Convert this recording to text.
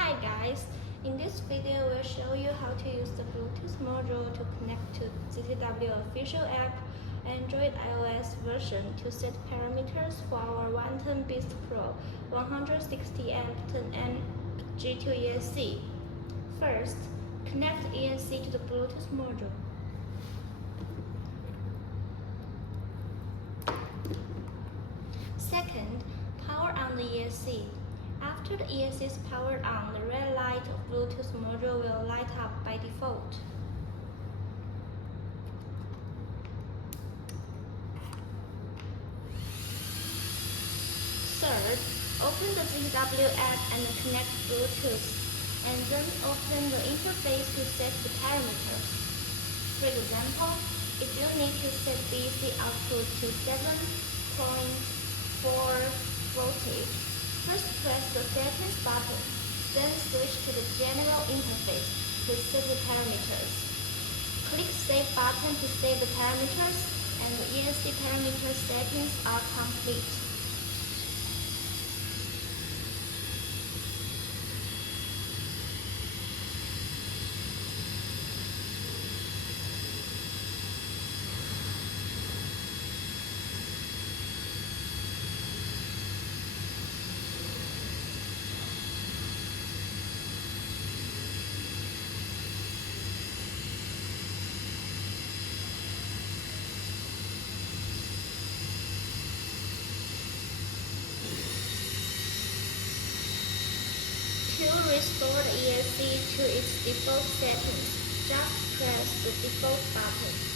Hi guys, in this video we'll show you how to use the Bluetooth module to connect to ZTW official app, Android iOS version to set parameters for our 110 Beast Pro 160 amp 10 amp G2 ESC. First, connect ESC to the Bluetooth module. Second, power on the ESC. After the ESC is powered on, the red light of Bluetooth module will light up by default. Third, open the ZTW app and connect Bluetooth, and then open the interface to set the parameters. For example, if you need to set DC output to 7.4 voltage, first press the Settings button, then switch to the General interface to set the parameters. Click Save button to save the parameters, and the ESC parameter settings are complete. To restore the ESC to its default settings, just press the default button.